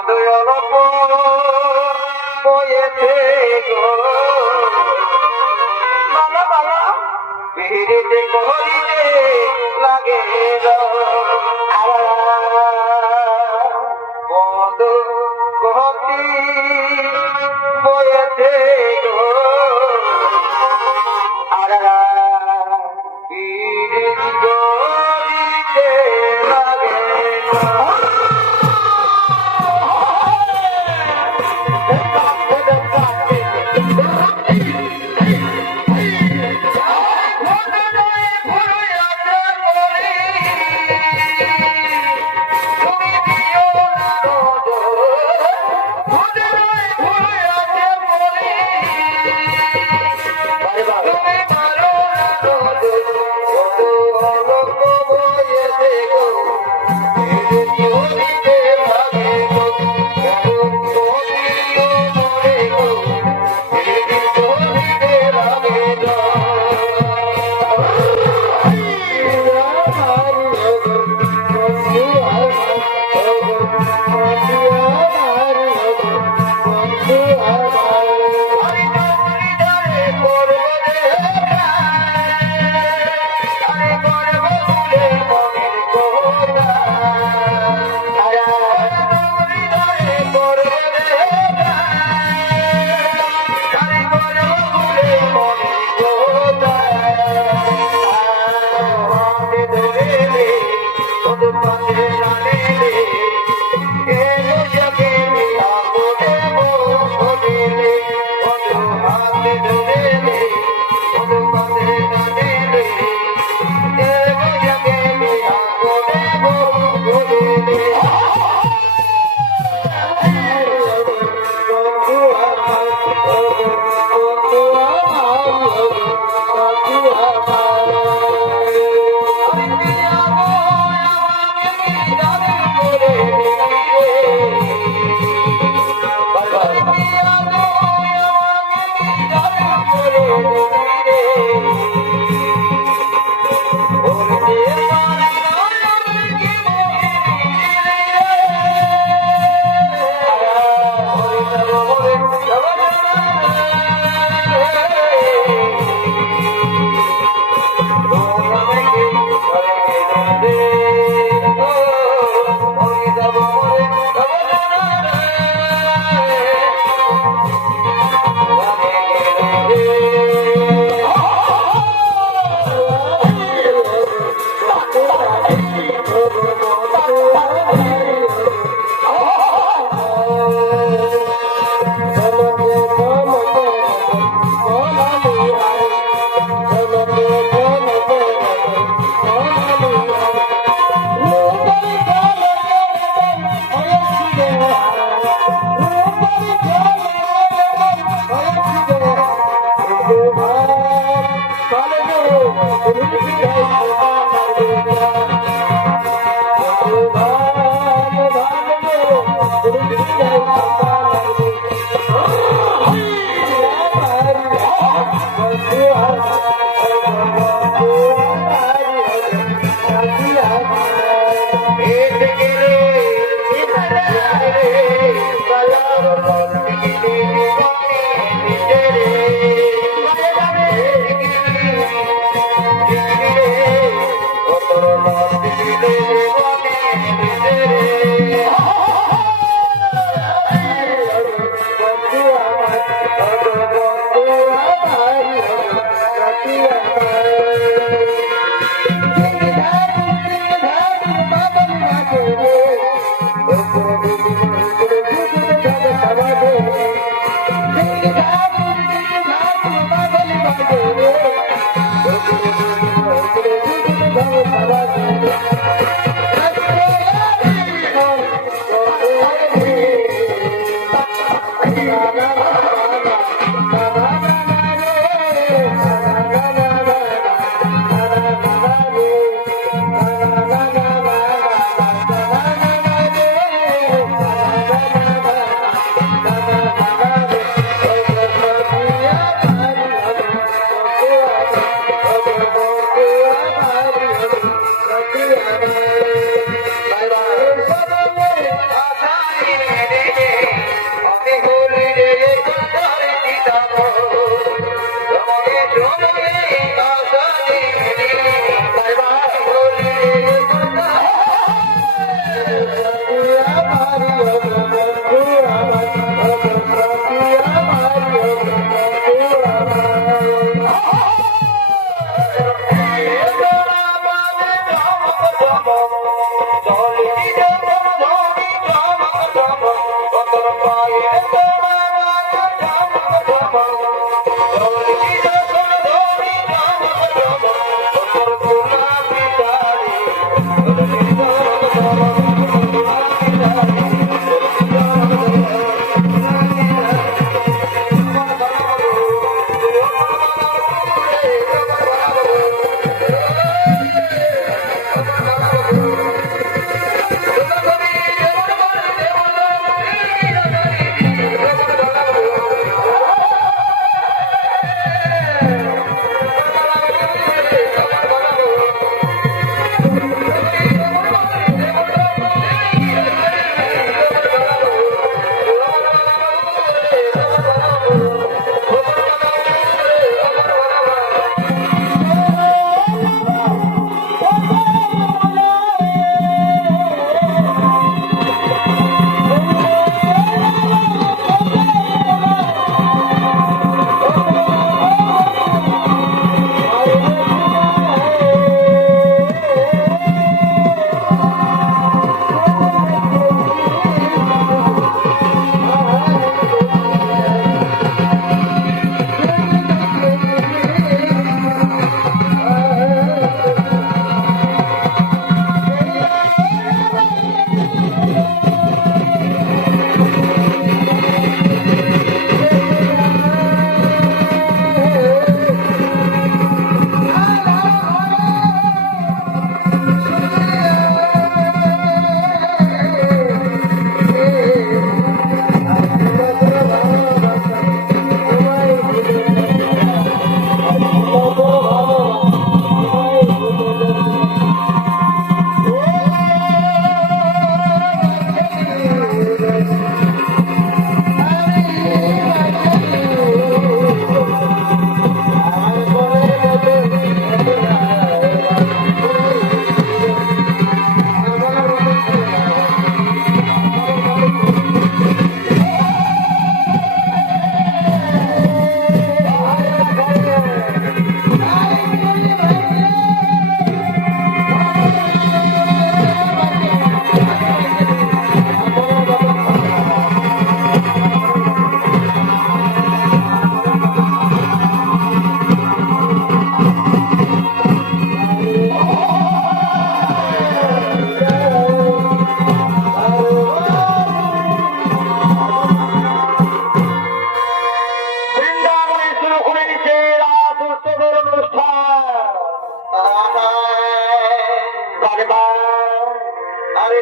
অল্প বয়েছে গো বালা বালা পিড়িতে করিতে লাগে বন্ধ কহতি বয়েছে গো পিড়িতে করিতে লাগে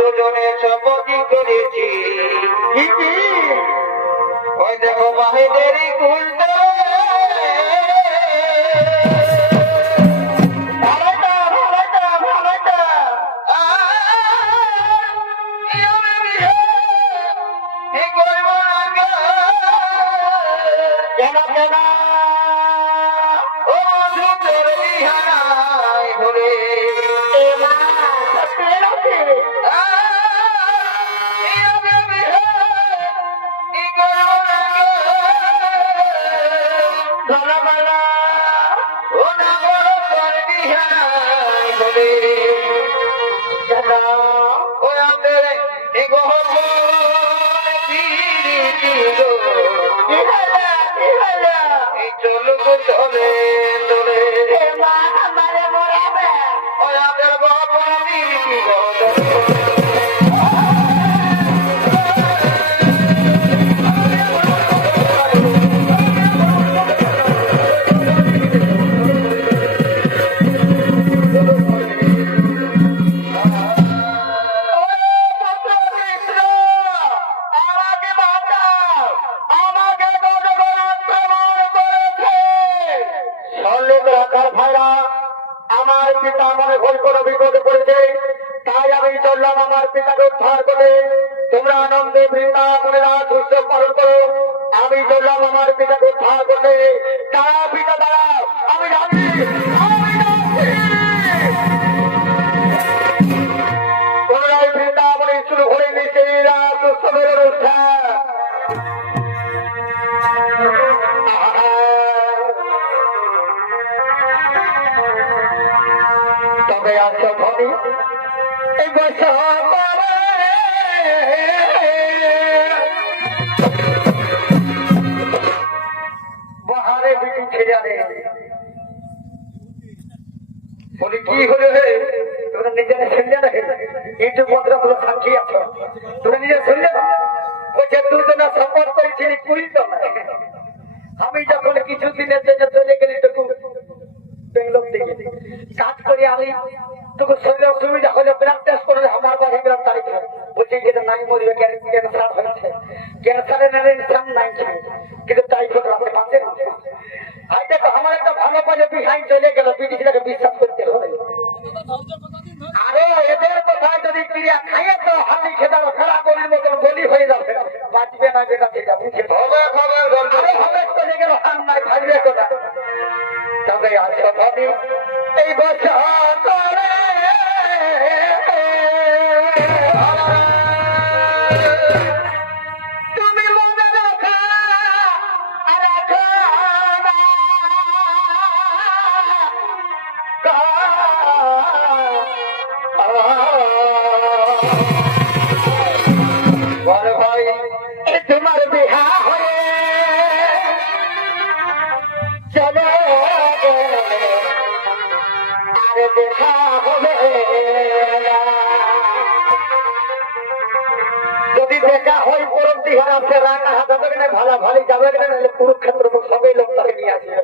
দুজনে শপথি করেছি ওই দেখো বাহিদেরই উল্টো আমার পিতা মনে ভুল করে বিপদে পড়েছে, তাই আমি চললাম আমার পিতাকে উদ্ধার করে। তোমরা আনন্দে বৃন্দাবনের সুস্থ পালন করো। আমি চললাম আমার পিতাকে উদ্ধার করতে। তারা পিতা দ্বারা আমি জানি পুনরায় বৃন্দাবনে শুরু করে নিচে রাত উৎসবের অনুষ্ঠান। তবে আজ ধনী এই বছর বাহারে বিটি ছেড়ে আনে বলি কি হলো হে তোমরা নিজেরা শুনলে না ইউটিউব মন্ত্র গুলো সাক্ষী আছো তোমরা নিজে শুনলে না বলছে দুজনা সম্পদ করেছিলি কুড়ি তো আমি যখন কিছুদিনের জন্য চলে গেলি তখন বেঙ্গলোর থেকে কাজ করে আমি তোকে শরীরে অসুবিধা হলে ব্লাড টেস্ট করে আমার বাড়ি গেলাম তারিখ বলছে যেটা নাই মরবে ক্যান্সার হয়েছে ক্যান্সারের ইনসান নাই কিন্তু টাইফয়েড রাখতে পারছে না। আই দেখো আমার একটা ভালো কাজে বিহাইন চলে গেল বিটিটাকে বিশ্বাস করতে হবে। আরে এদের কোথায় যদি ক্রিয়া খাইয়ে তো হাতি খেতার খেলা গলির মতন গলি হয়ে যাবে বাঁচবে না যেটা সেটা বুঝে হবে চলে গেল হান নাই ভাববে কোথা। তবে আজ ধনী এই বছর তুমি মনে রাখা বড় ভাই তোমার বিহা হয়ে চলো আরে দেখা হবে যদি দেখা হয় পরব দিহার আছে রাখা যাবে না ভালো ভালো যাবে না কুরুক্ষেত্র সবাই লোক তাকে নিয়ে আসবে